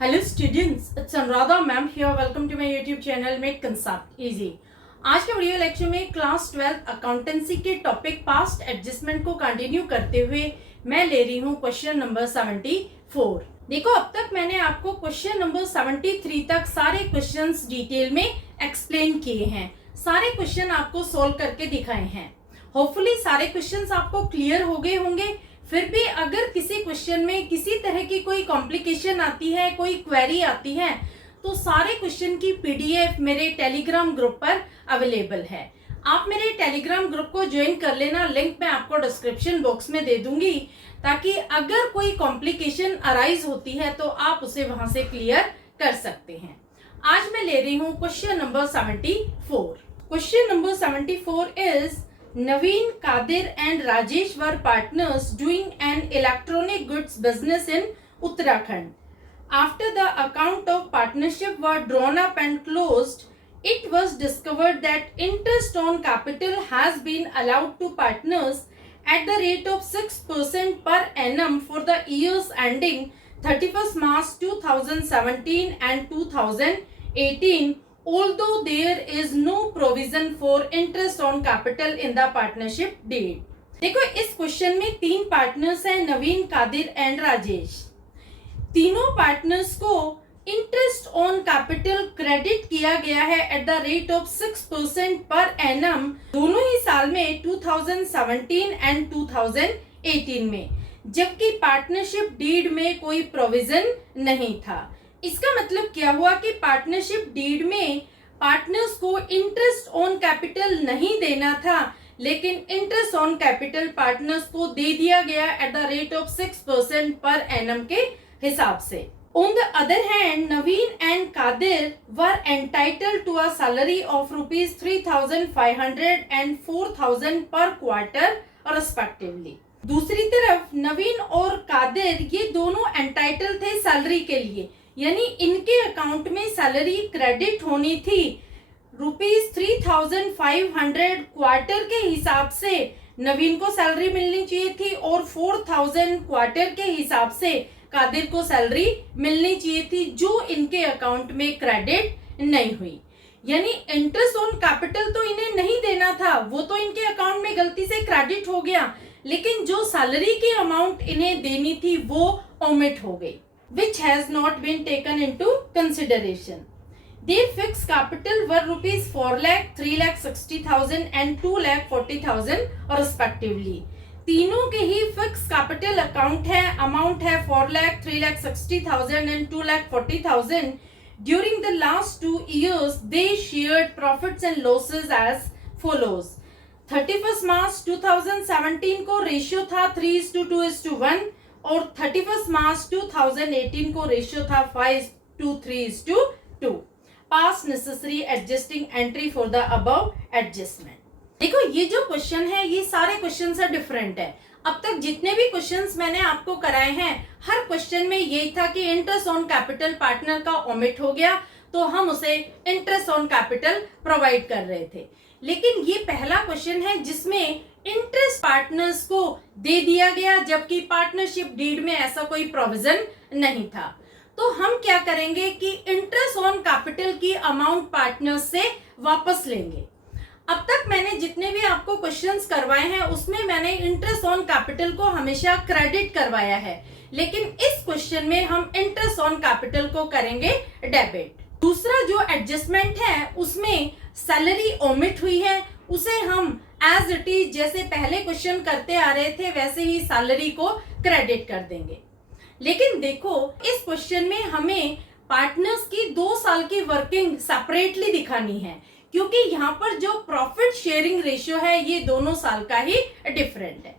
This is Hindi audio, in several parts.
Hello students, it's Anuradha ma'am here. Welcome to my YouTube channel make concept easy. आज के वीडियो लेक्चर में क्लास 12 अकाउंटेंसी के टॉपिक पास्ट एडजस्टमेंट को कंटिन्यू करते हुए मैं ले रही हूँ क्वेश्चन नंबर 74। देखो, अब तक मैंने आपको क्वेश्चन नंबर 73 तक सारे क्वेश्चंस डिटेल में एक्सप्लेन किए हैं, सारे क्वेश्चन आपको सोल्व करके दिखाए हैं। होपफुली सारे क्वेश्चंस आपको क्लियर हो गए होंगे। फिर भी अगर किसी क्वेश्चन में किसी तरह की कोई कॉम्प्लिकेशन आती है, कोई क्वेरी आती है, तो सारे क्वेश्चन की पीडीएफ मेरे टेलीग्राम ग्रुप पर अवेलेबल है। आप मेरे टेलीग्राम ग्रुप को ज्वाइन कर लेना, लिंक मैं आपको डिस्क्रिप्शन बॉक्स में दे दूंगी, ताकि अगर कोई कॉम्प्लिकेशन अराइज होती है तो आप उसे वहां से क्लियर कर सकते हैं। आज मैं ले रही हूँ question number 74। Question number 74 is Naveen, Kadir and Rajesh were partners doing an electronic goods business in Uttarakhand. After the account of partnership were drawn up and closed, it was discovered that interest on capital has been allowed to partners at the rate of 6% per annum for the years ending 31st March 2017 and 2018. Although there is no provision for interest on capital in the partnership deed. देखो, इस क्वेश्चन में तीन पार्टनर्स हैं, नवीन, कादिर एंड राजेश। तीनों पार्टनर्स को इंटरेस्ट ऑन कैपिटल क्रेडिट किया गया है at the rate of 6% per annum, दोनों ही साल में 2017 एंड 2018 में, जबकि पार्टनरशिप डीड में कोई प्रोविजन नहीं था। इसका मतलब क्या हुआ कि पार्टनरशिप डीड में पार्टनर्स को इंटरेस्ट ऑन कैपिटल नहीं देना था, लेकिन इंटरेस्ट ऑन कैपिटल पार्टनर्स को दे दिया गया at the rate of 6% per annum के हिसाब से। On the other hand, Naveen and Kadir were entitled to a salary of ₹3,500 and 4,000 per quarter respectively. दूसरी तरफ नवीन और कादिर ये दोनों एंटाइटल थे सैलरी के लिए, यानी इनके अकाउंट में सैलरी क्रेडिट होनी थी ₹3,500 क्वार्टर के हिसाब से। नवीन को सैलरी मिलनी चाहिए थी और 4,000 क्वार्टर के हिसाब से कादिर को सैलरी मिलनी चाहिए थी, जो इनके अकाउंट में क्रेडिट नहीं हुई। यानी इंटरेस्ट ऑन कैपिटल तो इन्हें नहीं देना था, वो तो इनके अकाउंट में गलती से क्रेडिट हो गया, लेकिन जो सैलरी की अमाउंट इन्हें देनी थी वो ओमिट हो गई, which has not been taken into consideration. Their fixed capital were rupees 4 lakh, 3 lakh 60,000 and 2 lakh 40,000 respectively. तीनों के ही फिक्स कैपिटल अकाउंट है, अमाउंट है 4 lakh, 3 lakh 60,000 and 2 lakh 40,000. During the last 2 years, they shared profits and losses as follows. 31st March 2017 को रेशियो था 3:2:1 और 31st मार्च 2018 को रेशियो था 5:3:2। पास necessary adjusting entry for the above adjustment. देखो, ये जो क्वेश्चन है ये सारे क्वेश्चन से डिफरेंट है। अब तक जितने भी क्वेश्चंस मैंने आपको कराए हैं, हर क्वेश्चन में यही था कि इंटरेस्ट ऑन कैपिटल पार्टनर का ओमिट हो गया, तो हम उसे इंटरेस्ट ऑन कैपिटल प्रोवाइड कर रहे थे। लेकिन ये पहला क्वेश्चन है जिसमें इंटरेस्ट पार्टनर्स को दे दिया गया, जबकि पार्टनरशिप डीड में ऐसा कोई प्रोविजन नहीं था। तो हम क्या करेंगे कि इंटरेस्ट ऑन कैपिटल की अमाउंट पार्टनर्स से वापस लेंगे। अब तक मैंने जितने भी आपको क्वेश्चंस करवाए हैं उसमें मैंने इंटरेस्ट ऑन कैपिटल को हमेशा क्रेडिट करवाया है, लेकिन इस क्वेश्चन में हम इंटरेस्ट ऑन कैपिटल को करेंगे डेबिट। दूसरा जो एडजस्टमेंट है उसमें सैलरी ओमिट हुई है, उसे हम एज इट इज जैसे पहले क्वेश्चन करते आ रहे थे वैसे ही सैलरी को क्रेडिट कर देंगे। लेकिन देखो, इस क्वेश्चन में हमें पार्टनर्स की 2 साल की वर्किंग सेपरेटली दिखानी है, क्योंकि यहाँ पर जो प्रॉफिट शेयरिंग रेशियो है ये दोनों साल का ही डिफरेंट है।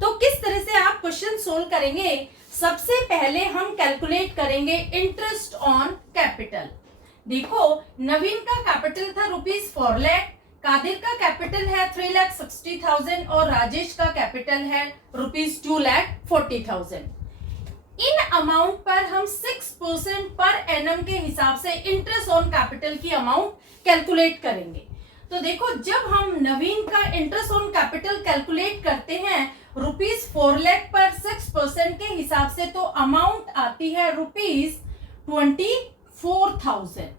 तो किस तरह से आप क्वेश्चन सोल्व करेंगे? सबसे पहले हम कैलकुलेट करेंगे इंटरेस्ट ऑन कैपिटल। देखो, नवीन का कैपिटल था ₹4 लाख, कादिर का कैपिटल है 3,60,000 और राजेश का कैपिटल है ₹2,40,000। इन अमाउंट पर हम 6% पर एनम के हिसाब से इंटरेस्ट ऑन कैपिटल की अमाउंट कैलकुलेट करेंगे। तो देखो, जब हम नवीन का इंटरेस्ट ऑन कैपिटल कैलकुलेट करते हैं ₹4 लाख पर 6% के हिसाब से, तो अमाउंट आती है 24,000।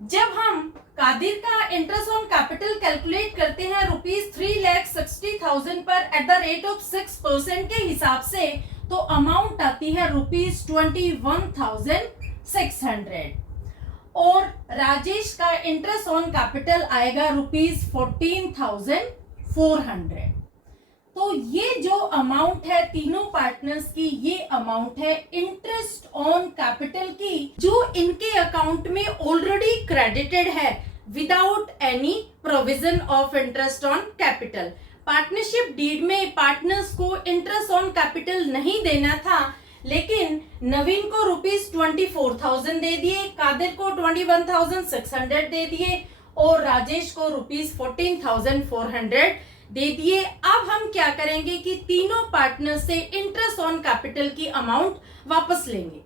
जब हम कादिर का इंटरेस्ट ऑन कैपिटल कैलकुलेट करते हैं ₹3,60,000 पर एट द रेट ऑफ 6% के हिसाब से, तो अमाउंट आती है ₹21,600। और राजेश का इंटरेस्ट ऑन कैपिटल आएगा ₹14,400। तो ये जो अमाउंट है तीनों पार्टनर्स की, ये अमाउंट है इंटरेस्ट ऑन कैपिटल की, जो इनके अकाउंट में ऑलरेडी क्रेडिटेड है without any provision of interest on capital. Partnership deed में पार्टनर्स को इंटरेस्ट ऑन कैपिटल नहीं देना था, लेकिन नवीन को ₹24,000 दे दिए, कादिर को ₹21,600 दे दिए और राजेश को ₹14,400 दे दिए। अब हम क्या करेंगे कि तीनों पार्टनर से इंटरेस्ट ऑन कैपिटल की अमाउंट वापस लेंगे।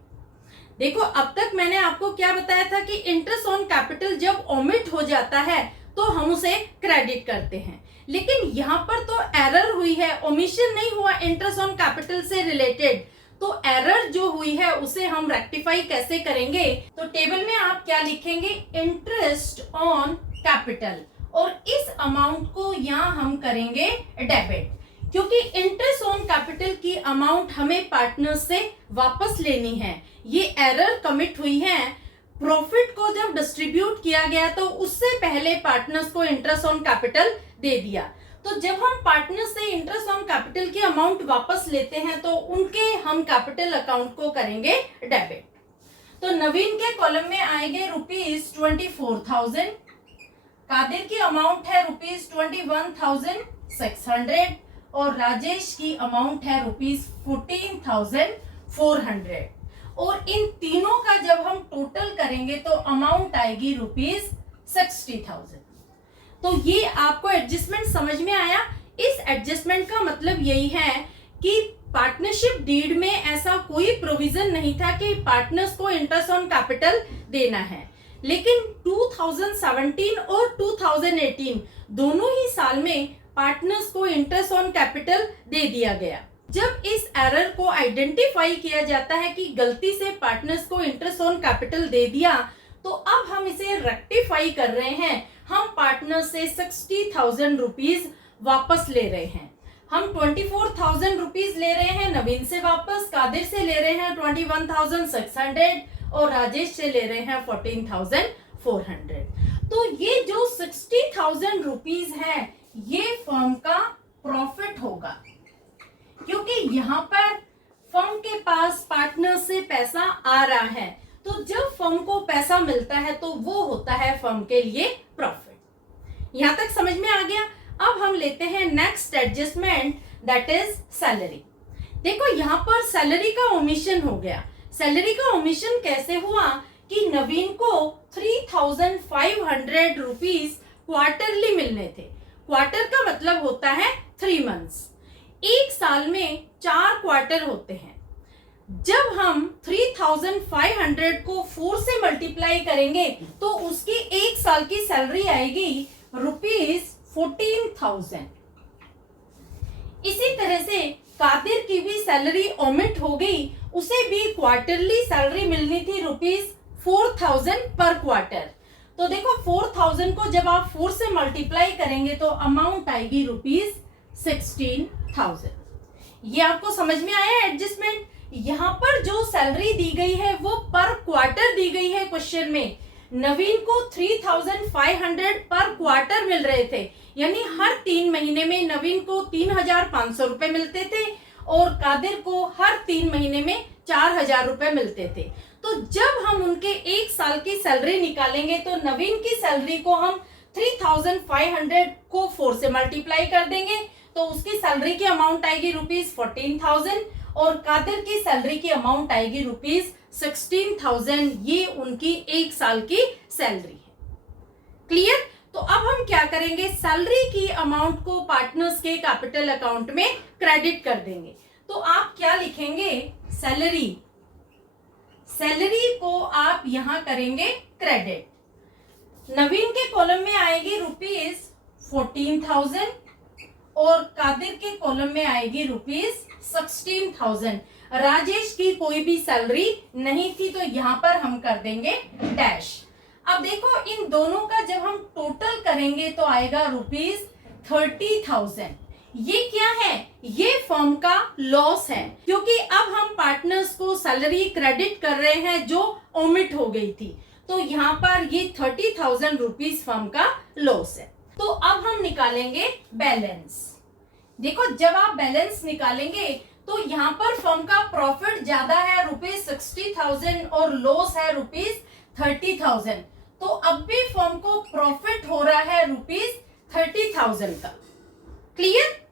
देखो, अब तक मैंने आपको क्या बताया था कि इंटरेस्ट ऑन कैपिटल जब ओमिट हो जाता है तो हम उसे क्रेडिट करते हैं, लेकिन यहाँ पर तो एरर हुई है, ओमिशन नहीं हुआ इंटरेस्ट ऑन कैपिटल से रिलेटेड। तो एरर जो हुई है उसे हम रेक्टिफाई कैसे करेंगे? तो टेबल में आप क्या लिखेंगे? इंटरेस्ट ऑन कैपिटल, और इस अमाउंट को यहाँ हम करेंगे डेबिट, क्योंकि इंटरेस्ट ऑन कैपिटल की अमाउंट हमें पार्टनर से वापस लेनी है। ये एरर कमिट हुई है। प्रॉफिट को जब डिस्ट्रीब्यूट किया गया तो उससे पहले पार्टनर्स को इंटरेस्ट ऑन कैपिटल दे दिया। तो जब हम पार्टनर से इंटरेस्ट ऑन कैपिटल की अमाउंट वापस लेते हैं तो उनके हम कैपिटल अकाउंट को करेंगे डेबिट। तो नवीन के कॉलम में आएंगे ₹24,000, कादिर की अमाउंट है ₹21,600 और राजेश की अमाउंट है ₹14,400। और इन तीनों का जब हम टोटल करेंगे तो अमाउंट आएगी ₹60,000। तो ये आपको एडजस्टमेंट समझ में आया? इस एडजस्टमेंट का मतलब यही है कि पार्टनरशिप डीड में ऐसा कोई प्रोविजन नहीं था कि पार्टनर्स को इंटरेस्ट ऑन कैपिटल देना है, लेकिन 2017 और 2018 दोनों ही साल में पार्टनर्स को इंटरेस्ट ऑन कैपिटल दे दिया गया। जब इस एरर को आइडेंटिफाई किया जाता है कि गलती से पार्टनर्स को इंटरेस्ट ऑन कैपिटल दे दिया, तो अब हम इसे रेक्टिफाई कर रहे हैं। हम पार्टनर से ₹60,000 वापस ले रहे हैं। हम ₹24,000 ले रहे हैं नवीन से वापस, कादिर से ले रहे हैं ₹21,600 और राजेश से ले रहे हैं ₹14,400। तो ये जो ₹60,000 है ये फर्म का प्रॉफिट होगा, क्योंकि यहाँ पर फर्म के पास पार्टनर से पैसा आ रहा है। तो जब फर्म को पैसा मिलता है तो वो होता है फर्म के लिए प्रॉफिट। यहाँ तक समझ में आ गया? अब हम लेते हैं next adjustment, that is salary. देखो, यहाँ पर सैलरी का ओमिशन हो गया। सैलरी का ओमिशन कैसे हुआ कि नवीन को ₹3,500 क्वार्टरली मिलने थे। क्वार्टर का मतलब होता है 3 मंथ्स। एक साल में 4 क्वार्टर होते हैं। जब हम 3,500 को 4 से मल्टीप्लाई करेंगे तो उसकी एक साल की सैलरी आएगी ₹14,000। इसी तरह से कादिर की भी सैलरी ओमिट हो गई, उसे भी क्वार्टरली सैलरी मिलनी थी ₹4,000 पर क्वार्टर। तो देखो, 4,000 को जब आप 4 से मल्टीप्लाई करेंगे तो अमाउंट आएगी ₹16,000। ये आपको समझ में आया एडजस्टमेंट? यहाँ पर जो सैलरी दी गई है वो पर क्वार्टर दी गई है क्वेश्चन में। नवीन को 3,500 पर क्वार्टर मिल रहे थे, यानी हर 3 महीने में नवीन को ₹3,500 मिलते थे और कादिर को हर 3 महीने में ₹4,000 मिलते थे। तो जब हम उनके एक साल की सैलरी निकालेंगे तो नवीन की सैलरी को हम 3,500 को 4 से मल्टीप्लाई कर देंगे तो उसकी सैलरी की अमाउंट आएगी ₹14,000 और कादिर की सैलरी की अमाउंट आएगी ₹16,000। ये उनकी एक साल की सैलरी है। क्लियर? तो अब हम क्या करेंगे? सैलरी की अमाउंट को पार्टनर्स के कैपिटल अकाउंट में क्रेडिट कर देंगे। तो आप क्या लिखेंगे? सैलरी। सैलरी को आप यहां करेंगे क्रेडिट। नवीन के कॉलम में आएगी ₹14,000 और कादिर के कॉलम में आएगी ₹16,000। राजेश की कोई भी सैलरी नहीं थी, तो यहाँ पर हम कर देंगे डैश। अब देखो इन दोनों का जब हम टोटल करेंगे तो आएगा ₹30,000। ये क्या है? ये फर्म का लॉस है, क्योंकि अब हम पार्टनर्स को सैलरी क्रेडिट कर रहे हैं जो ओमिट हो गई थी, तो यहाँ पर ये ₹30,000 फर्म का लॉस है। तो अब हम निकालेंगे बैलेंस। देखो जब आप बैलेंस निकालेंगे तो यहाँ पर फर्म का प्रॉफिट ज्यादा है ₹60,000 और लॉस है ₹30,000, तो अब भी फर्म को प्रॉफिट हो रहा है ₹30,000 का। क्लियर?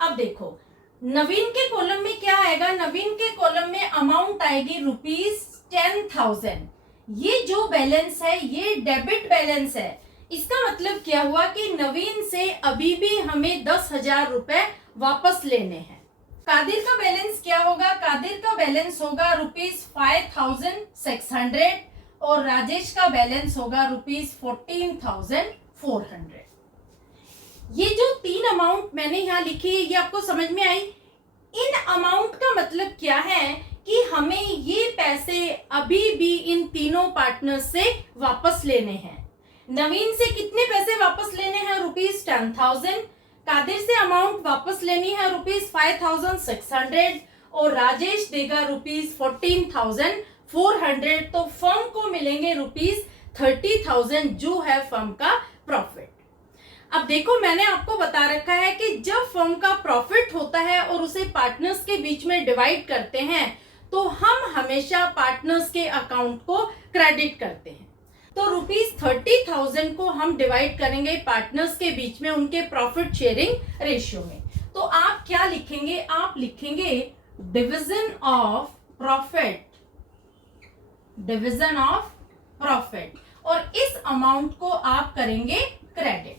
अब देखो नवीन के कॉलम में क्या आएगा? नवीन के कॉलम में अमाउंट आएगी ₹10,000। ये जो बैलेंस है ये डेबिट बैलेंस है। इसका मतलब क्या हुआ कि नवीन से अभी भी हमें 10,000 रुपए वापस लेने हैं। कादिर का बैलेंस क्या होगा? कादिर का बैलेंस होगा ₹5,600 और राजेश का बैलेंस होगा ₹14,400। ये जो तीन अमाउंट मैंने यहाँ लिखी है ये आपको समझ में आई? इन अमाउंट का मतलब क्या है कि हमें ये पैसे अभी भी इन तीनों पार्टनर्स से वापस लेने हैं। नवीन से कितने पैसे वापस लेने हैं? ₹10,000। कादिर से अमाउंट वापस लेनी है ₹5,600 और राजेश देगा ₹14,400। तो फर्म को मिलेंगे ₹30,000 जो है फर्म का प्रॉफिट। अब देखो मैंने आपको बता रखा है कि जब फर्म का प्रॉफिट होता है और उसे पार्टनर्स के बीच में डिवाइड करते हैं तो हम हमेशा पार्टनर्स के अकाउंट को क्रेडिट करते हैं। तो ₹30,000 को हम डिवाइड करेंगे पार्टनर्स के बीच में उनके प्रॉफिट शेयरिंग रेशियो में। तो आप क्या लिखेंगे? आप लिखेंगे division of profit, division of profit, और इस अमाउंट को आप करेंगे क्रेडिट।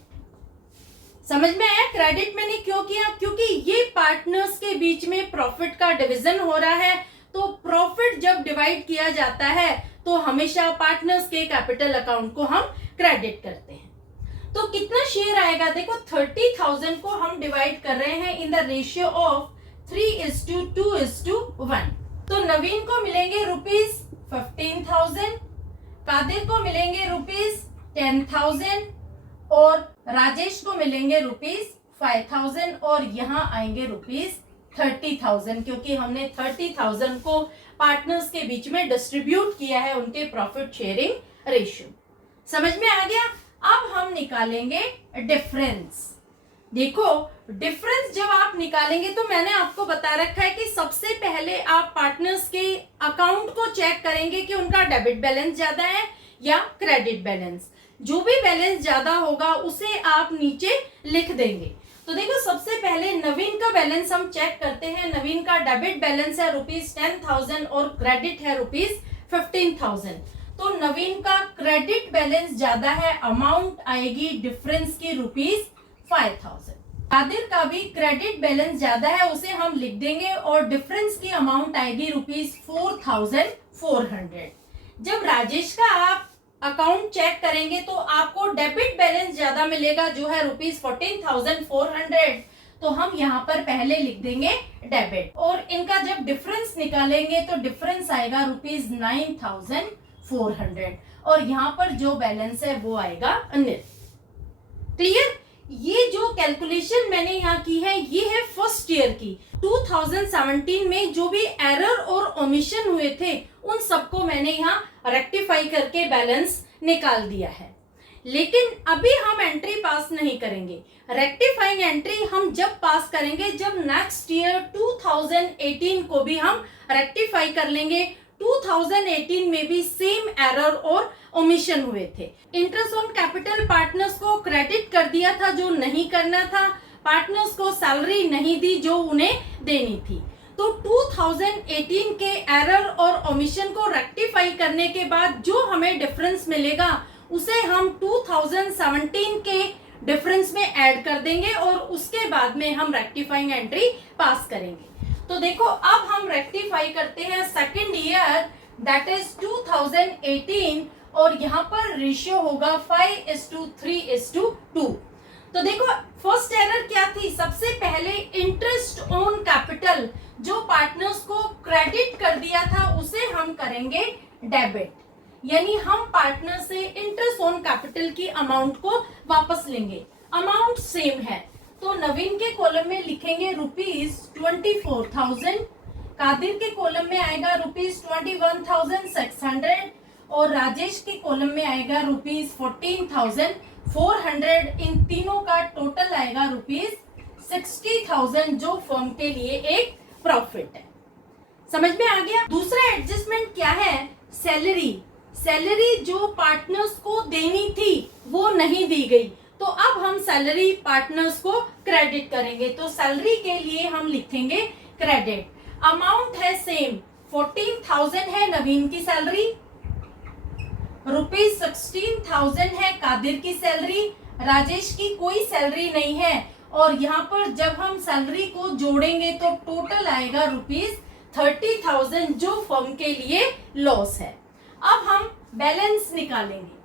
समझ में आया क्रेडिट मैंने क्यों किया? क्योंकि ये पार्टनर्स के बीच में प्रॉफिट का डिवीजन हो रहा है, तो प्रॉफिट जब डिवाइड किया जाता है तो हमेशा पार्टनर्स के कैपिटल अकाउंट को हम क्रेडिट करते हैं। तो कितना शेयर आएगा? देखो 30,000 को हम डिवाइड कर रहे हैं इन द रेशियो ऑफ 3:2:1। तो नवीन को मिलेंगे ₹15,000, कादिर को मिलेंगे ₹10,000 और राजेश को मिलेंगे ₹5,000 और यहाँ आएंगे ₹30,000, क्योंकि हमने 30,000 को पार्टनर्स के बीच में डिस्ट्रीब्यूट किया है उनके प्रॉफिट शेयरिंग रेशियो। समझ में आ गया? अब हम निकालेंगे डिफरेंस। देखो डिफरेंस जब आप निकालेंगे तो मैंने आपको बता रखा है कि सबसे पहले आप पार्टनर्स के अकाउंट को चेक करेंगे कि उनका डेबिट बैलेंस ज्यादा है या क्रेडिट बैलेंस। जो भी बैलेंस ज्यादा होगा उसे आप नीचे लिख देंगे। तो देखो सबसे पहले नवीन का बैलेंस हम चेक करते हैं। नवीन का डेबिट बैलेंस है ₹10,000 और क्रेडिट है ₹15,000। तो नवीन का क्रेडिट बैलेंस ज्यादा है, अमाउंट आएगी डिफरेंस की ₹5,000। कादिर का भी क्रेडिट बैलेंस ज्यादा है, उसे हम लिख देंगे और डिफरेंस की अमाउंट आएगी ₹4,400। जब राजेश का आप अकाउंट चेक करेंगे तो आपको डेबिट बैलेंस ज्यादा मिलेगा जो है ₹14,400, तो हम यहाँ पर पहले लिख देंगे डेबिट और इनका जब डिफरेंस निकालेंगे तो डिफरेंस आएगा ₹9,400 और यहाँ पर जो बैलेंस है वो आएगा अनिल। क्लियर? ये जो कैलकुलेशन मैंने यहाँ की है ये है फर्स्ट ईयर की। 2017 में जो भी एरर और ओमिशन हुए थे उन सबको मैंने यहाँ रेक्टिफाई करके बैलेंस निकाल दिया है, लेकिन अभी हम एंट्री पास नहीं करेंगे। रेक्टिफाइंग एंट्री हम जब पास करेंगे जब नेक्स्ट ईयर 2018 को भी हम रेक्टिफाई कर लेंगे। 2018 में भी सेम एरर और ओमिशन हुए थे। इंटरेस्ट ऑन कैपिटल पार्टनर्स को क्रेडिट कर दिया था जो नहीं करना था, पार्टनर्स को सैलरी नहीं दी जो उन्हें देनी थी। तो 2018 के एरर और ओमिशन को रेक्टिफाई करने के बाद जो हमें डिफरेंस मिलेगा उसे हम 2017 के डिफरेंस में ऐड कर देंगे और उसके बाद में हम रेक्टिफाइंग एंट्री पास करेंगे। तो देखो अब हम रेक्टिफाई करते हैं सेकेंड ईयर दैट इज 2018 और यहाँ पर रेशियो होगा 5:3:2। तो देखो फर्स्ट एरर क्या थी? सबसे पहले इंटरेस्ट ऑन कैपिटल जो पार्टनर्स को क्रेडिट कर दिया था उसे हम करेंगे डेबिट, यानी हम पार्टनर से इंटरेस्ट ऑन कैपिटल की अमाउंट को वापस लेंगे। अमाउंट सेम है, तो नवीन के कॉलम में लिखेंगे ₹24,000, कादिर के कॉलम में आएगा ₹21,600 और राजेश के कॉलम में आएगा ₹14,400। इन तीनों का टोटल आएगा ₹60,000, जो फर्म के लिए एक प्रॉफिट है। समझ में आ गया। दूसरा एडजस्टमेंट क्या है? सैलरी। सैलरी जो पार्टनर्स को देनी थी वो नहीं दी गई, तो अब हम सैलरी पार्टनर्स को क्रेडिट करेंगे। तो सैलरी के लिए हम लिखेंगे क्रेडिट। अमाउंट है सेम, 14,000 है नवीन की सैलरी, ₹16,000 है कादिर की सैलरी, राजेश की कोई सैलरी नहीं है। और यहाँ पर जब हम सैलरी को जोड़ेंगे तो टोटल आएगा ₹30,000, जो फर्म के लिए लॉस है। अब हम बैलेंस निकालेंगे,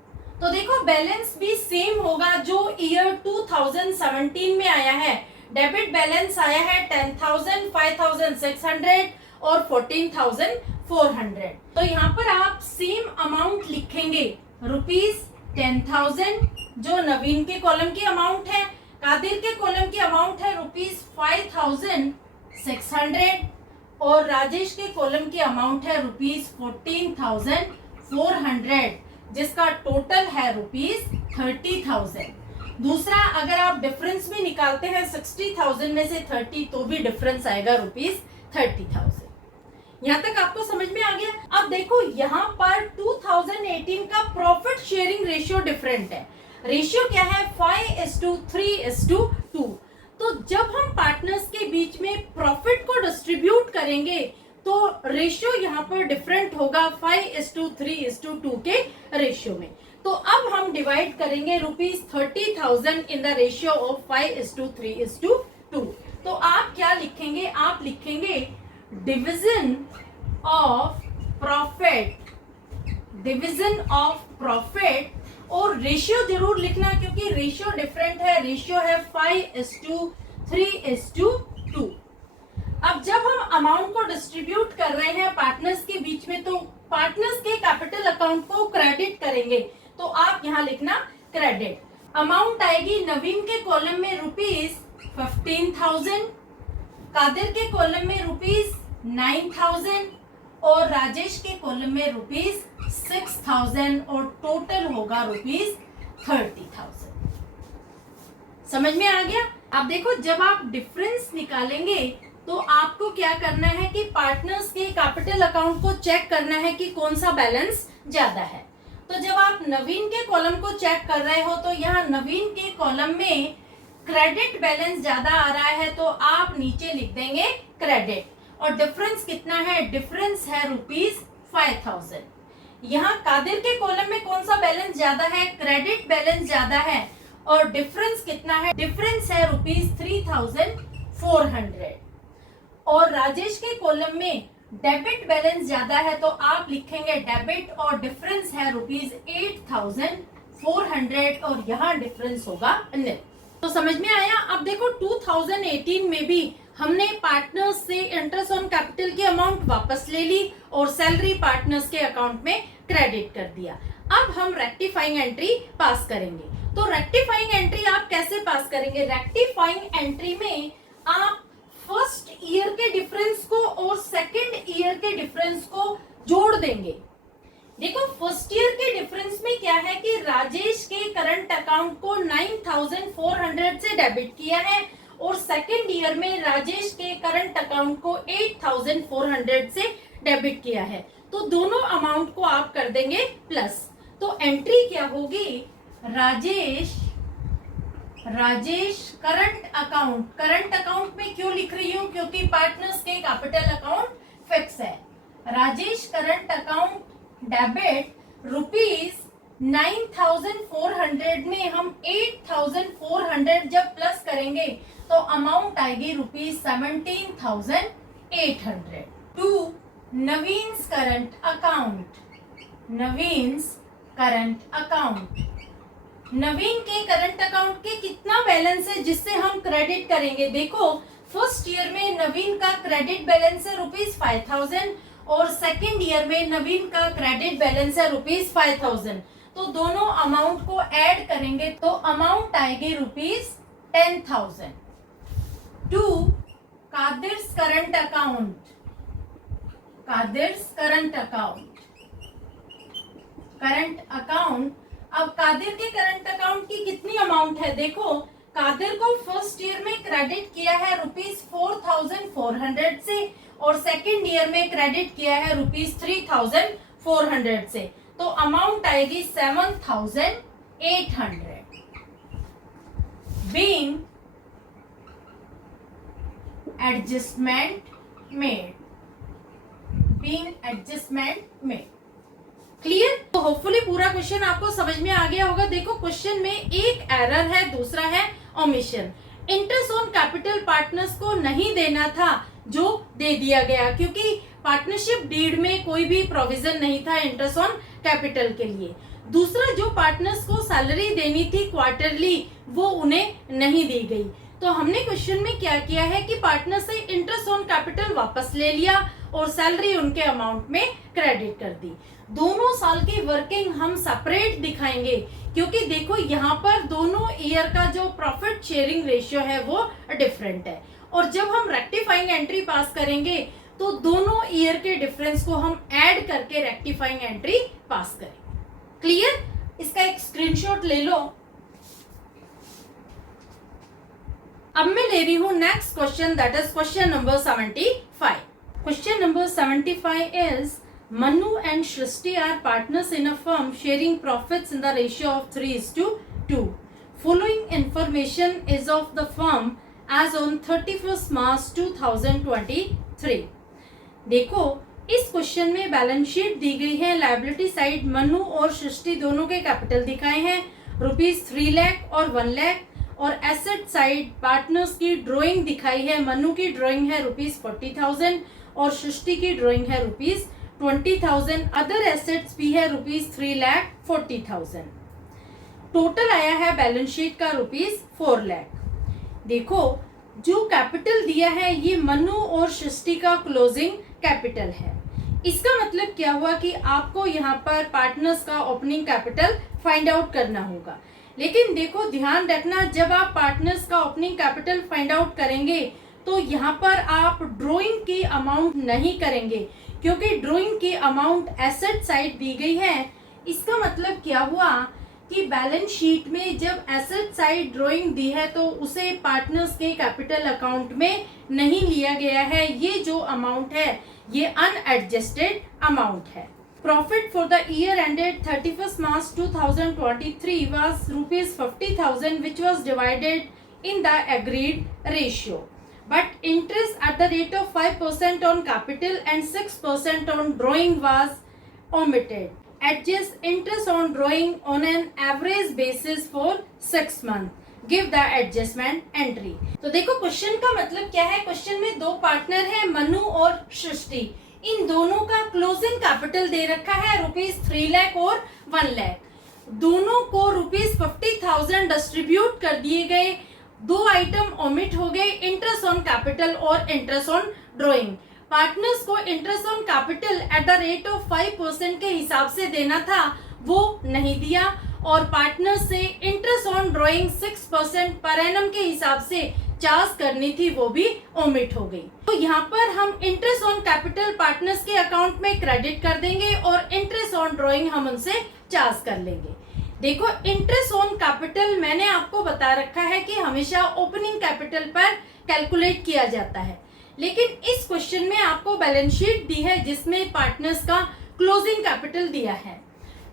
तो देखो बैलेंस भी सेम होगा जो ईयर 2017 में आया है। डेबिट बैलेंस आया है 10,000, 5,600 और 14,400। तो यहाँ पर आप सेम अमाउंट लिखेंगे, ₹10,000 जो नवीन के कॉलम की अमाउंट है, कादिर के कॉलम की अमाउंट है ₹5,600 और राजेश के कॉलम की अमाउंट है ₹14,400, जिसका टोटल है ₹30,000। दूसरा, अगर आप डिफरेंस भी निकालते हैं 60,000 में से 30, तो भी डिफरेंस आएगा ₹30,000। यहाँ तक आपको समझ में आ गया। अब देखो यहाँ पर 2018 का प्रॉफिट शेयरिंग रेशियो डिफरेंट है। रेशियो क्या है? 5:3:2। तो जब हम पार्टनर्स के बीच में प्रॉफिट को डिस्ट्रीब्यूट करेंगे तो रेशियो यहाँ पर डिफरेंट होगा 5:3:2 के रेशियो में। तो अब हम डिवाइड करेंगे ₹30,000 इन द रेशियो ऑफ 5:3:2। तो आप क्या लिखेंगे? आप लिखेंगे डिवीजन ऑफ प्रॉफिट, और रेशियो जरूर लिखना क्योंकि रेशियो डिफरेंट है। रेशियो है 5:3:2। अब जब हम अमाउंट को डिस्ट्रीब्यूट कर रहे हैं पार्टनर्स के बीच में, तो पार्टनर्स के कैपिटल अकाउंट को क्रेडिट करेंगे, तो आप यहाँ लिखना क्रेडिट। अमाउंट आएगी नवीन के कॉलम में ₹15,000, कादिर के कॉलम में ₹9,000 और राजेश के कॉलम में ₹6,000 और टोटल होगा ₹30,000। समझ में आ गया। अब देखो जब आप डिफरेंस निकालेंगे तो आपको क्या करना है कि पार्टनर्स के कैपिटल अकाउंट को चेक करना है कि कौन सा बैलेंस ज्यादा है। तो जब आप नवीन के कॉलम को चेक कर रहे हो तो यहाँ नवीन के कॉलम में क्रेडिट बैलेंस ज्यादा आ रहा है, तो आप नीचे लिख देंगे क्रेडिट। और डिफरेंस कितना है? डिफरेंस है ₹5,000। यहाँ कादिर के कॉलम में कौन सा बैलेंस ज्यादा है? क्रेडिट बैलेंस ज्यादा है। और डिफरेंस कितना है? डिफरेंस है ₹3,400। और राजेश के कॉलम में डेबिट बैलेंस ज्यादा है, तो आप लिखेंगे डेबिट और डिफरेंस है ₹8,400 और यहाँ डिफरेंस होगा निल। तो समझ में आया। अब देखो 2018 में भी हमने पार्टनर्स से इंटरेस्ट ऑन कैपिटल की अमाउंट वापस ले ली और सैलरी पार्टनर्स के अकाउंट में क्रेडिट कर दिया। अब हम रेक्टिफाइंग एंट्री पास करेंगे। तो रेक्टिफाइंग एंट्री आप कैसे पास करेंगे? रेक्टिफाइंग एंट्री में आप फर्स्ट ईयर के डिफरेंस को और सेकंड ईयर के डिफरेंस को जोड़ देंगे। देखो फर्स्ट ईयर के डिफरेंस में क्या है कि राजेश के करंट अकाउंट को 9,400 से डेबिट किया है और सेकंड ईयर में राजेश के करंट अकाउंट को 8,400 से डेबिट किया है। तो दोनों अमाउंट को आप कर देंगे प्लस। तो एंट्री क्या होगी? राजेश करंट अकाउंट में क्यों लिख रही हूँ? क्योंकि पार्टनर्स के कैपिटल अकाउंट फिक्स है। राजेश करंट अकाउंट डेबिट ₹9,400 में हम 8,400 जब प्लस करेंगे तो अमाउंट आएगी ₹17,800 टू नवीन्स करंट अकाउंट। नवीन के करंट अकाउंट के कितना बैलेंस है जिससे हम क्रेडिट करेंगे? देखो फर्स्ट ईयर में नवीन का क्रेडिट बैलेंस है ₹5000 और सेकेंड ईयर में नवीन का क्रेडिट बैलेंस है ₹5000। तो दोनों अमाउंट को ऐड करेंगे तो अमाउंट आएगी ₹10,000। To Qadir's current account, Qadir's current account, current account. अब कादिर के करंट अकाउंट की कितनी अमाउंट है, देखो कादिर को फर्स्ट ईयर में क्रेडिट किया है ₹4,400 से और सेकेंड ईयर में क्रेडिट किया है ₹3,400 से, तो अमाउंट आएगी 7,800। Being adjustment made, being adjustment made. Clear? तो होपफुली पूरा क्वेश्चन आपको समझ में आ गया होगा। देखो क्वेश्चन में एक एरर है, दूसरा है omission. Interest on capital partners को नहीं देना था जो दे दिया गया, क्योंकि पार्टनरशिप डीड में कोई भी प्रोविजन नहीं था इंटरेस्ट ऑन कैपिटल के लिए। दूसरा, जो पार्टनर्स को सैलरी देनी थी क्वार्टरली वो उन्हें नहीं दी गई। तो हमने क्वेश्चन में क्या किया है कि पार्टनर से इंटरेस्ट ऑन कैपिटल वापस ले लिया और सैलरी उनके अमाउंट में क्रेडिट कर दी। दोनों साल की वर्किंग हम सेपरेट दिखाएंगे, क्योंकि देखो यहाँ पर दोनों ईयर का जो प्रॉफिट शेयरिंग रेशियो है वो डिफरेंट है, और जब हम रेक्टिफाइंग एंट्री पास करेंगे तो दोनों ईयर के डिफरेंस को हम ऐड करके रेक्टिफाइंग एंट्री पास करेंगे। क्लियर? इसका एक स्क्रीनशॉट ले लो। अब मैं ले रही हूं next question, that is question number 75। Question number 75 is Manu and Shrishti are partners in a firm sharing profits in the ratio of 3:2. Following information is of the firm as on 31st March 2023. देखो इस क्वेश्चन में बैलेंस शीट दी गई है। लायबिलिटी साइड मनु और सृष्टि दोनों के कैपिटल दिखाए हैं ₹3 लाख और 1 लाख, और एसेट साइड पार्टनर्स की ड्राइंग दिखाई है। मनु की ड्राइंग है ₹40,000 और सृष्टि की ड्राइंग है ₹20,000। अदर एसेट्स भी है ₹3,40,000। टोटल आया है बैलेंस शीट का ₹4 लाख। देखो जो कैपिटल दिया है ये मनु और सृष्टि का क्लोजिंग कैपिटल है। इसका मतलब क्या हुआ कि आपको यहाँ पर पार्टनर्स का ओपनिंग कैपिटल फाइंड आउट करना होगा। लेकिन देखो ध्यान रखना, जब आप पार्टनर्स का ओपनिंग कैपिटल फाइंड आउट करेंगे तो यहाँ पर आप ड्राइंग की अमाउंट नहीं करेंगे, क्योंकि ड्राइंग की अमाउंट एसेट साइड दी गई है। इसका मतलब क्या हुआ कि बैलेंस शीट में जब एसेट साइड ड्राइंग दी है तो उसे पार्टनर्स के कैपिटल अकाउंट में नहीं लिया गया है। ये जो अमाउंट है ये अनएडजस्टेड अमाउंट है। Profit for the year ended 31st March 2023 was ₹50,000 which was divided in the agreed ratio. But interest at the rate of 5% on capital and 6% on drawing was omitted. Adjust interest on drawing on an average basis for 6 months. Give the adjustment entry. तो देखो क्वेश्चन का मतलब क्या है। क्वेश्चन में दो पार्टनर हैं मनु और सृष्टि। इन दोनों का क्लोजिंग कैपिटल दे रखा है ₹3 लाख और 1 लाख। दोनों को ₹50,000 डिस्ट्रीब्यूट कर दिए गए। दो आइटम ओमिट हो गए, इंटरेस्ट ऑन कैपिटल और इंटरेस्ट ऑन ड्राइंग। पार्टनर्स को interest on capital at the rate of 5% के हिसाब से देना था, वो नहीं दिया, और पार्टनर्स से interest on drawing 6% per annum के हिसाब से चार्ज करनी थी, वो भी ओमिट हो गई। तो यहाँ पर हम इंटरेस्ट ऑन कैपिटल पार्टनर्स के अकाउंट में क्रेडिट कर देंगे और इंटरेस्ट ऑन ड्राइंग हम उनसे चार्ज कर लेंगे। देखो इंटरेस्ट ऑन कैपिटल मैंने आपको बता रखा है कि हमेशा ओपनिंग कैपिटल पर कैलकुलेट किया जाता है, लेकिन इस क्वेश्चन में आपको बैलेंस शीट दी है जिसमें पार्टनर्स का क्लोजिंग कैपिटल दिया है।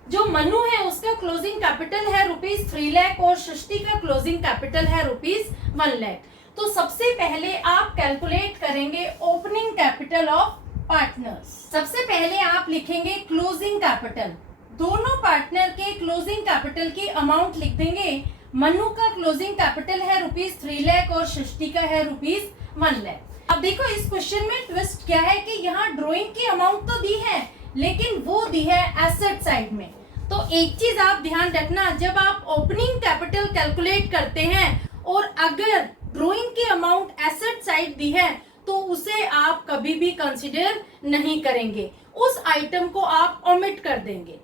जो मनु है उसका क्लोजिंग कैपिटल है ₹3 लाख और सृष्टि का क्लोजिंग कैपिटल है ₹1 लाख। तो सबसे पहले आप कैलकुलेट करेंगे ओपनिंग कैपिटल ऑफ पार्टनर्स। सबसे पहले आप लिखेंगे क्लोजिंग कैपिटल। दोनों पार्टनर के क्लोजिंग कैपिटल की अमाउंट लिख देंगे। मनु का क्लोजिंग कैपिटल है ₹3 लाख और सृष्टि का है ₹1 लाख। अब देखो इस क्वेश्चन में ट्विस्ट क्या है कि यहाँ ड्राइंग की अमाउंट तो दी है, लेकिन वो दी है एसेट साइड में। तो एक चीज आप ध्यान रखना, जब आप ओपनिंग कैपिटल कैलकुलेट करते हैं और अगर ड्राइंग की अमाउंट एसेट साइड दी है तो उसे आप कभी भी कंसिडर नहीं करेंगे, उस आइटम को आप ओमिट कर देंगे।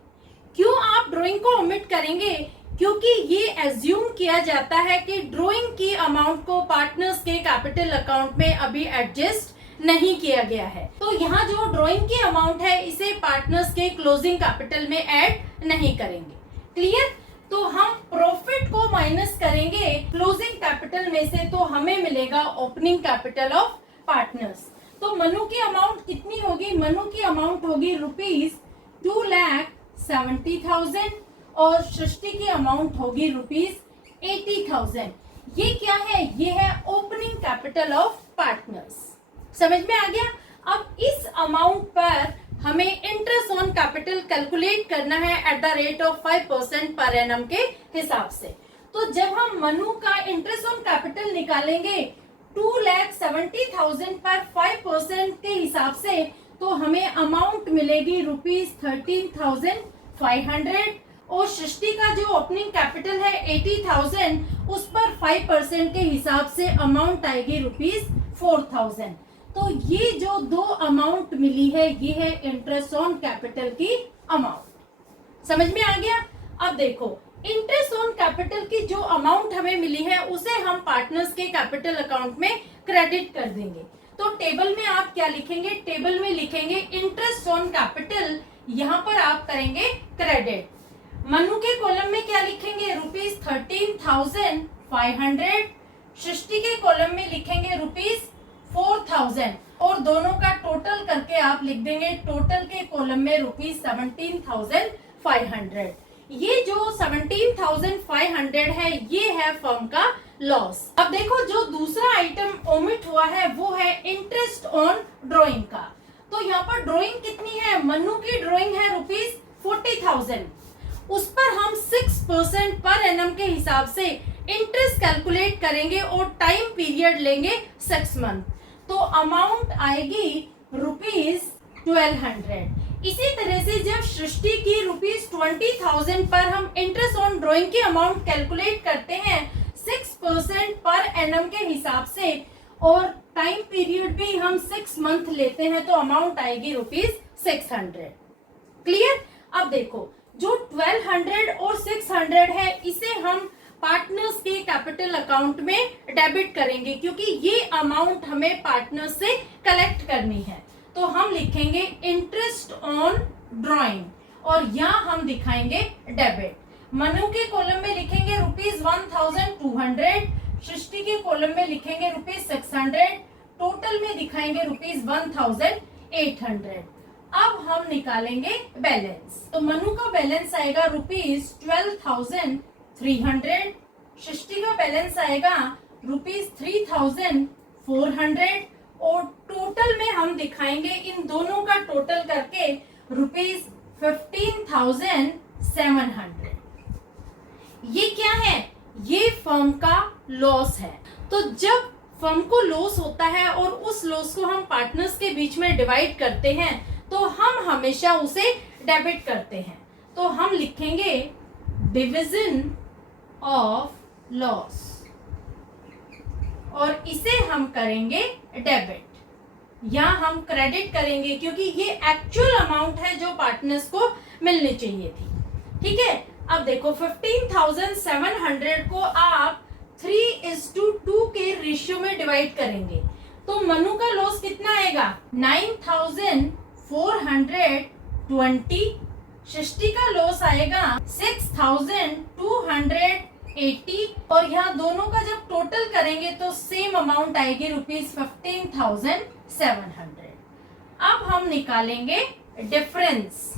क्यों आप ड्राइंग को ओमिट करेंगे? क्योंकि ये एज्यूम किया जाता है कि ड्राइंग की अमाउंट को पार्टनर्स के कैपिटल अकाउंट में अभी एडजस्ट नहीं किया गया है, तो यहाँ जो ड्राइंग की अमाउंट है इसे पार्टनर्स के क्लोजिंग कैपिटल में ऐड नहीं करेंगे। क्लियर? तो हम प्रॉफिट को माइनस करेंगे क्लोजिंग कैपिटल में से, तो हमें मिलेगा ओपनिंग कैपिटल ऑफ पार्टनर्स। तो मनु की अमाउंट कितनी होगी? मनु की अमाउंट होगी ₹2,70,000 और सृष्टि की अमाउंट होगी ₹80,000। ये क्या है? ये है ओपनिंग कैपिटल ऑफ पार्टनर्स। समझ में आ गया? अब इस अमाउंट पर हमें इंटरेस्ट ऑन कैपिटल कैलकुलेट करना है at the rate of 5% per annum के हिसाब से। तो जब हम मनु का इंटरेस्ट ऑन कैपिटल निकालेंगे 2,70,000 पर 5% के हिसाब से, तो हमें अमाउंट मिलेगी ₹13,500 और सृष्टि का जो ओपनिंग कैपिटल है 80,000, उस पर 5% के हिसाब से अमाउंट आएगी ₹4,000। तो ये जो दो अमाउंट मिली है ये है इंटरेस्ट ऑन कैपिटल की अमाउंट। समझ में आ गया? अब देखो, इंटरेस्ट ऑन कैपिटल की जो अमाउंट हमें मिली है उसे हम पार्टनर्स के कैपिटल अकाउंट में क्रेडिट कर देंगे। तो टेबल में आप क्या लिखेंगे? टेबल में लिखेंगे इंटरेस्ट ऑन कैपिटल, यहाँ पर आप करेंगे क्रेडिट। मनु के कॉलम में क्या लिखेंगे? ₹13,500। सृष्टि के कॉलम में लिखेंगे ₹4,000 और दोनों का टोटल करके आप लिख देंगे टोटल के कॉलम में ₹17,500। ये जो 17,500 है ये है फर्म का लॉस। अब देखो, जो दूसरा आइटम ओमिट हुआ है वो है इंटरेस्ट ऑन ड्राइंग का। तो यहाँ पर ड्राइंग कितनी है? मनु की ड्राइंग है ₹40,000, उस पर हम 6% पर एनम के हिसाब से इंटरेस्ट कैलकुलेट करेंगे और टाइम पीरियड लेंगे 6 मंथ, तो अमाउंट आएगी ₹1,200। इसी तरह से जब सृष्टि की ₹20,000 पर हम इंटरेस्ट ऑन ड्राइंग की अमाउंट कैलकुलेट करते हैं 6% पर एनम के हिसाब से और टाइम पीरियड भी हम 6 मंथ लेते हैं, तो अमाउंट आएगी ₹600। क्लियर? अब देखो, जो 1200 और 600 है इसे हम पार्टनर्स के कैपिटल अकाउंट में डेबिट करेंगे क्योंकि ये अमाउंट हमें पार्टनर्स से कलेक्ट करनी है। तो हम लिखेंगे इंटरेस्ट ऑन ड्राइंग और यहाँ हम दिखाएंगे डेबिट। मनु के कॉलम में लिखेंगे ₹1,200, सृष्टि के कॉलम में लिखेंगे ₹600, टोटल में दिखाएंगे ₹1,800। अब हम निकालेंगे बैलेंस। तो मनु का बैलेंस आएगा ₹12,300, सृष्टि का बैलेंस आएगा ₹3,400 और टोटल में हम दिखाएंगे इन दोनों का टोटल करके ₹15,700। ये क्या है? ये फर्म का लॉस है। तो जब फर्म को लॉस होता है और उस लॉस को हम पार्टनर्स के बीच में डिवाइड करते हैं तो हम हमेशा उसे डेबिट करते हैं। तो हम लिखेंगे डिवीजन ऑफ लॉस और इसे हम करेंगे डेबिट, या हम क्रेडिट करेंगे क्योंकि ये एक्चुअल अमाउंट है जो पार्टनर्स को मिलनी चाहिए थी। ठीक है? अब देखो, 15,700 को आप 3:2 के रेशियो में डिवाइड करेंगे तो मनु का लॉस कितना आएगा? 9,420। सृष्टि का लॉस आएगा 6,280 और यहाँ दोनों का जब टोटल करेंगे तो सेम अमाउंट आएगी ₹15,700। अब हम निकालेंगे डिफरेंस।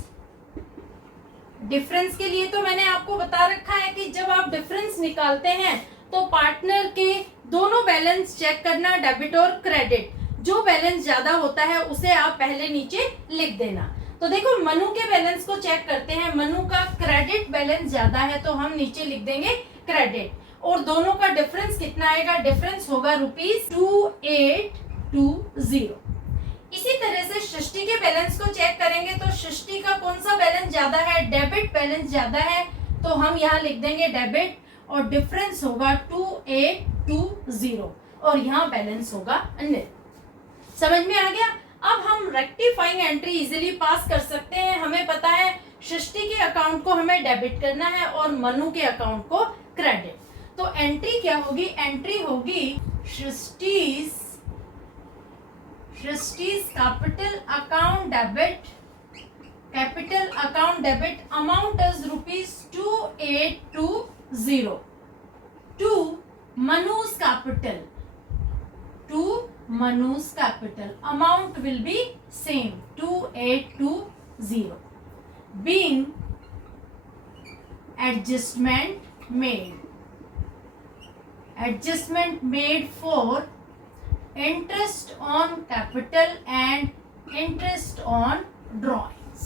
डिफरेंस के लिए तो मैंने आपको बता रखा है कि जब आप डिफरेंस निकालते हैं तो पार्टनर के दोनों बैलेंस चेक करना, डेबिट और क्रेडिट। जो बैलेंस ज्यादा होता है उसे आप पहले नीचे लिख देना। तो देखो, मनु के बैलेंस को चेक करते हैं। मनु का क्रेडिट बैलेंस ज्यादा है तो हम नीचे लिख देंगे क्रेडिट और दोनों का डिफरेंस कितना आएगा? डिफरेंस होगा ₹2820। इसी तरह से सृष्टि के बैलेंस को चेक करेंगे तो सृष्टि का कौन सा बैलेंस ज्यादा है? डेबिट बैलेंस ज्यादा है तो हम यहाँ लिख देंगे डेबिट और डिफरेंस होगा 0 और यहाँ बैलेंस होगा निल। समझ में आ गया। अब हम रेक्टिफाइंग एंट्री इजीली पास कर सकते हैं। हमें पता है सृष्टि के अकाउंट को हमें डेबिट करना है और मनु के अकाउंट को क्रेडिट। तो एंट्री क्या होगी? एंट्री होगी Srishti's capital account debit amount is ₹2820 to Manu's capital amount will be same 2820 being adjustment made for interest on capital and interest on drawings।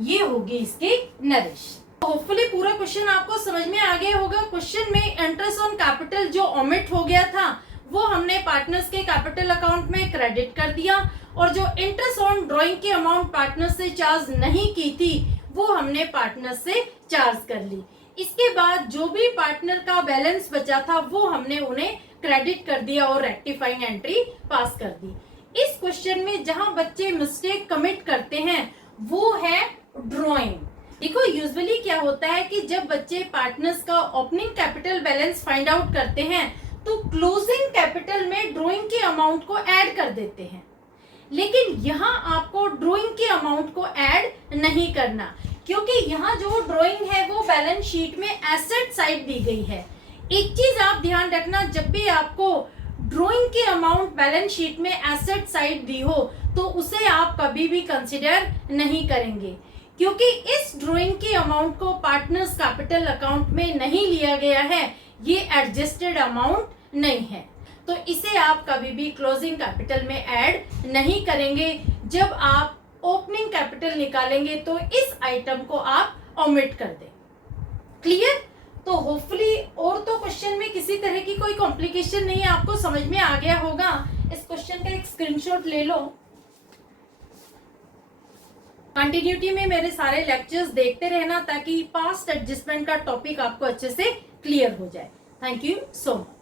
ये होगी इसकी नरेश। होपफुली पूरा क्वेश्चन आपको समझ में आ गया होगा। क्वेश्चन में इंटरेस्ट ऑन कैपिटल जो ओमिट हो गया था वो हमने पार्टनर्स के कैपिटल अकाउंट में क्रेडिट कर दिया और जो इंटरेस्ट ऑन ड्राइंग की अमाउंट पार्टनर से चार्ज नहीं की थी वो हमने पार्टनर से चार्ज कर ली। इसके बाद जो भी पार्टनर का बैलेंस बचा था वो हमने उन्हें क्रेडिट कर दिया और रेक्टिफाइंग एंट्री पास कर दी। इस क्वेश्चन में जहां बच्चे मिस्टेक कमिट करते हैं वो है ड्राइंग। देखो यूजुअली क्या होता है कि जब बच्चे पार्टनर्स का opening capital balance find out करते हैं तो क्लोजिंग कैपिटल में ड्राइंग के अमाउंट को ऐड कर देते हैं, लेकिन यहाँ आपको ड्राइंग के अमाउंट को ऐड नहीं करना क्योंकि यहाँ जो ड्राइंग है वो बैलेंस शीट में एसेट साइड दी गई है। एक चीज आप ध्यान रखना, जब भी आपको ड्राइंग के अमाउंट बैलेंस शीट में एसेट साइड दी हो तो उसे आप कभी भी कंसिडर नहीं करेंगे क्योंकि इस ड्राइंग के अमाउंट को पार्टनर्स कैपिटल अकाउंट में नहीं लिया गया है, ये एडजस्टेड अमाउंट नहीं है, तो इसे आप कभी भी क्लोजिंग कैपिटल में ऐड नहीं करेंगे। जब आप ओपनिंग कैपिटल निकालेंगे तो इस आइटम को आप ओमिट कर दें। क्लियर? तो होपफुली और तो क्वेश्चन में किसी तरह की कोई कॉम्प्लिकेशन नहीं है, आपको समझ में आ गया होगा। इस क्वेश्चन का एक स्क्रीनशॉट ले लो। कंटिन्यूटी में मेरे सारे लेक्चर्स देखते रहना ताकि पास्ट एडजस्टमेंट का टॉपिक आपको अच्छे से क्लियर हो जाए। Thank you so much.